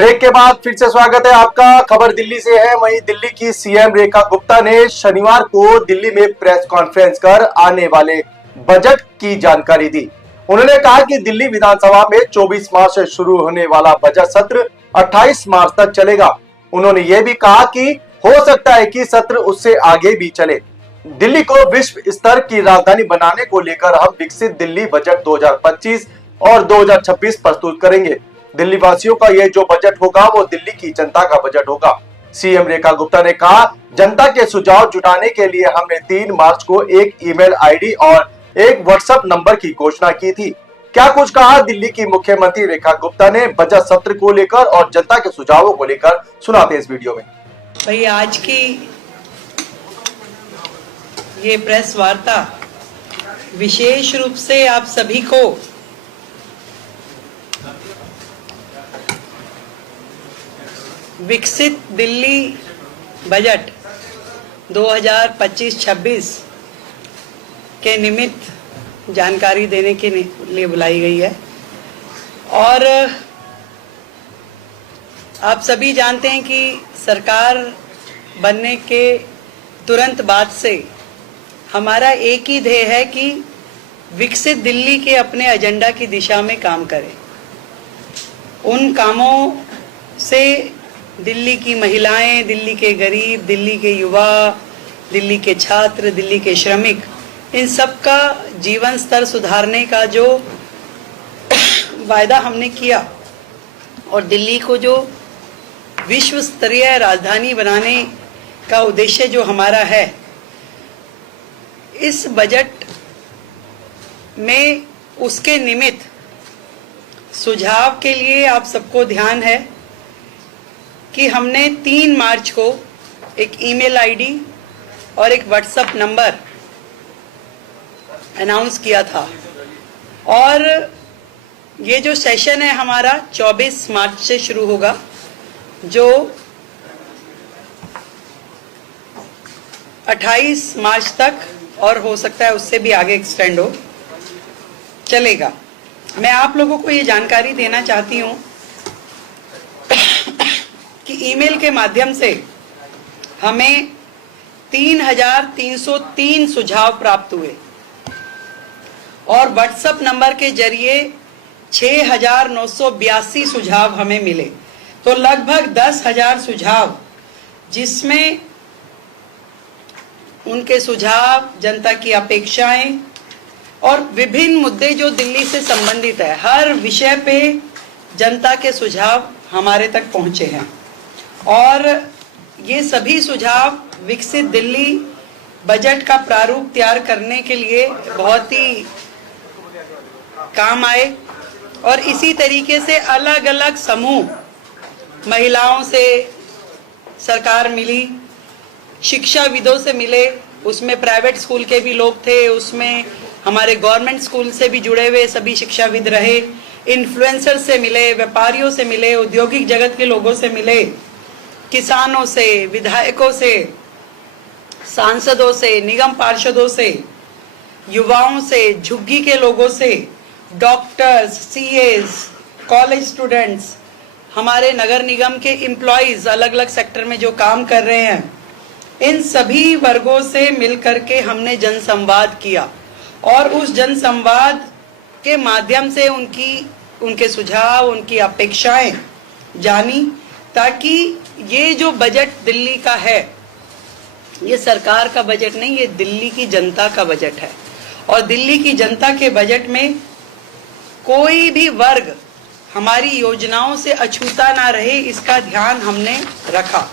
Break के बाद फिर से स्वागत है आपका। खबर दिल्ली से है। वहीं दिल्ली की सीएम रेखा गुप्ता ने शनिवार को दिल्ली में प्रेस कॉन्फ्रेंस कर आने वाले बजट की जानकारी दी। उन्होंने कहा कि दिल्ली विधानसभा में 24 मार्च से शुरू होने वाला बजट सत्र 28 मार्च तक चलेगा। उन्होंने ये भी कहा कि हो सकता है कि सत्र उससे आगे भी चले। दिल्ली को विश्व स्तर की राजधानी बनाने को लेकर हम विकसित दिल्ली बजट 2025 और 2026 प्रस्तुत करेंगे। दिल्ली वासियों का यह जो बजट होगा वो दिल्ली की जनता का बजट होगा। सीएम रेखा गुप्ता ने कहा, जनता के सुझाव जुटाने के लिए हमने 3 मार्च को एक ईमेल आईडी और एक व्हाट्सएप नंबर की घोषणा की थी। क्या कुछ कहा दिल्ली की मुख्यमंत्री रेखा गुप्ता ने बजट सत्र को लेकर और जनता के सुझावों को लेकर, सुनाते हैं इस वीडियो में। भाई आज की ये प्रेस वार्ता विशेष रूप से आप सभी को विकसित दिल्ली बजट 2025-26 के निमित्त जानकारी देने के लिए बुलाई गई है। और आप सभी जानते हैं कि सरकार बनने के तुरंत बाद से हमारा एक ही ध्येय है कि विकसित दिल्ली के अपने एजेंडा की दिशा में काम करें। उन कामों से दिल्ली की महिलाएं, दिल्ली के गरीब, दिल्ली के युवा, दिल्ली के छात्र, दिल्ली के श्रमिक, इन सब का जीवन स्तर सुधारने का जो वायदा हमने किया और दिल्ली को जो विश्व स्तरीय राजधानी बनाने का उद्देश्य जो हमारा है, इस बजट में उसके निमित्त सुझाव के लिए आप सबको ध्यान है कि हमने 3 मार्च को एक ईमेल आईडी और एक व्हाट्सएप नंबर अनाउंस किया था। और ये जो सेशन है हमारा 24 मार्च से शुरू होगा, जो 28 मार्च तक और हो सकता है उससे भी आगे एक्सटेंड हो चलेगा। मैं आप लोगों को ये जानकारी देना चाहती हूँ कि ईमेल के माध्यम से हमें 3,303 सुझाव प्राप्त हुए और व्हाट्सएप नंबर के जरिए 6,982 सुझाव हमें मिले। तो लगभग 10,000 सुझाव, जिसमें उनके सुझाव, जनता की अपेक्षाएं और विभिन्न मुद्दे जो दिल्ली से संबंधित है, हर विषय पे जनता के सुझाव हमारे तक पहुंचे हैं। और ये सभी सुझाव विकसित दिल्ली बजट का प्रारूप तैयार करने के लिए बहुत ही काम आए। और इसी तरीके से अलग अलग समूह, महिलाओं से सरकार मिली, शिक्षाविदों से मिले, उसमें प्राइवेट स्कूल के भी लोग थे, उसमें हमारे गवर्नमेंट स्कूल से भी जुड़े हुए सभी शिक्षाविद रहे, इन्फ्लुएंसर से मिले, व्यापारियों से मिले, औद्योगिक जगत के लोगों से मिले, किसानों से, विधायकों से, सांसदों से, निगम पार्षदों से, युवाओं से, झुग्गी के लोगों से, डॉक्टर्स, सीएस, कॉलेज स्टूडेंट्स, हमारे नगर निगम के एम्प्लॉइज अलग अलग सेक्टर में जो काम कर रहे हैं, इन सभी वर्गों से मिलकर के हमने जनसंवाद किया। और उस जनसंवाद के माध्यम से उनके सुझाव, उनकी अपेक्षाएं जानी, ताकि ये जो बजट दिल्ली का है, ये सरकार का बजट नहीं, ये दिल्ली की जनता का बजट है। और दिल्ली की जनता के बजट में कोई भी वर्ग हमारी योजनाओं से अछूता ना रहे, इसका ध्यान हमने रखा।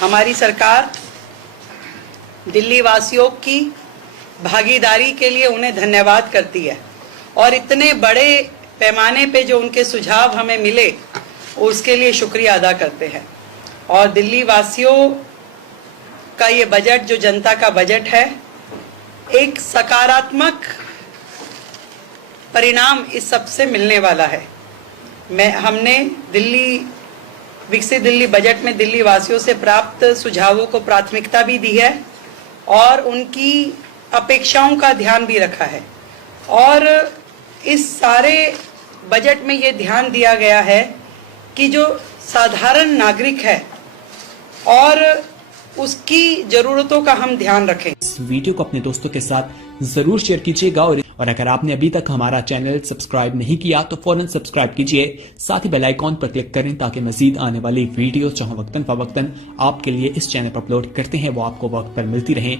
हमारी सरकार दिल्ली वासियों की भागीदारी के लिए उन्हें धन्यवाद करती है। और इतने बड़े पैमाने पे जो उनके सुझाव हमें मिले, उसके लिए शुक्रिया अदा करते हैं। और दिल्ली वासियों का ये बजट, जो जनता का बजट है, एक सकारात्मक परिणाम इस सबसे मिलने वाला है। हमने विकसित दिल्ली बजट में दिल्ली वासियों से प्राप्त सुझावों को प्राथमिकता भी दी है और उनकी अपेक्षाओं का ध्यान भी रखा है। और इस सारे बजट में ये ध्यान दिया गया है कि जो साधारण नागरिक है और उसकी जरूरतों का हम ध्यान रखें। इस वीडियो को अपने दोस्तों के साथ जरूर शेयर कीजिएगा और अगर आपने अभी तक हमारा चैनल सब्सक्राइब नहीं किया तो फौरन सब्सक्राइब कीजिए, साथ ही बेल आइकॉन पर क्लिक करें ताकि मजीद आने वाली वीडियो जो हम वक्तन फवक्तन आपके लिए इस चैनल पर अपलोड करते हैं वो आपको वक्त पर मिलती रहे।